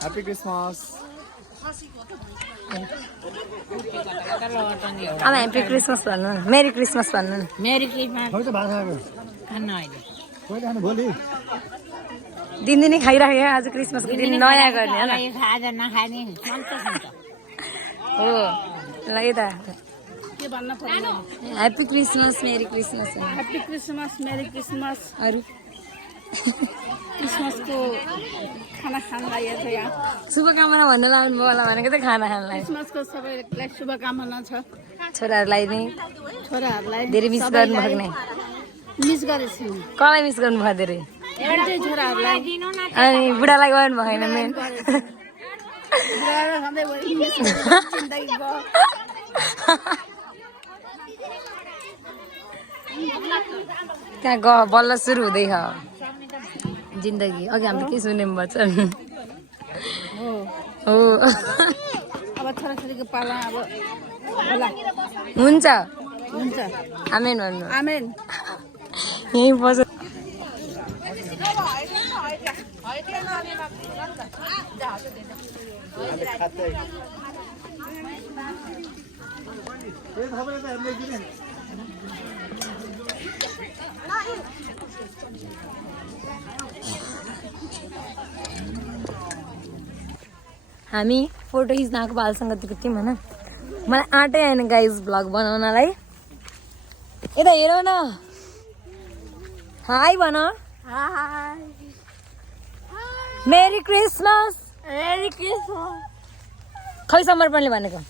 Happy Christmas. अब happy Christmas भन्नु न मेरी क्रिसमस भन्नु न मेरी क्रिसमस खोइ त भाषा आएको खानु अहिले खोइ त खानु भोलि दिनदिनै खाइराखेँ आज क्रिसमसको दिन नयाँ गर्ने हो आज नखाने सन्तोष हुन्छ हो ल यता के भन्न पर्यो happy Christmas merry Christmas happy Christmas merry Christmas अरू क्रिसमसको खाना खानलाई यहाँ छ यहाँ शुभकामना भन्न लाउनु होला भनेको त खाना खानलाई क्रिसमसको सबैलाई शुभकामना छ छोराहरूलाई नि छोराहरूलाई धेरै मिस गर्नुभएको नै मिस गरेछु कसलाई मिस गर्नुभयो धेरै एउटै छोराहरूलाई अनि बुढालाई गर्नु भएन मेन बुढालाई सधैँभरि मिस जिन्दगी भयो त्यहाँ बल्ल सुरु हुँदैछ जिन्दगी अघि हामीले के सुन्यौँ वचन हो अब छोराछोरीको पाला अब होला हुन्छ हुन्छ आमेन भन्नु आमेन यहीँ बस हामी फोटो खिच्न आएको बालसङ्गतिको टिम होइन मलाई आँटै आएन गाइज भ्लग बनाउनलाई यता हेर न हाई भन मेरी क्रिसमस खै समर्पणले भनेको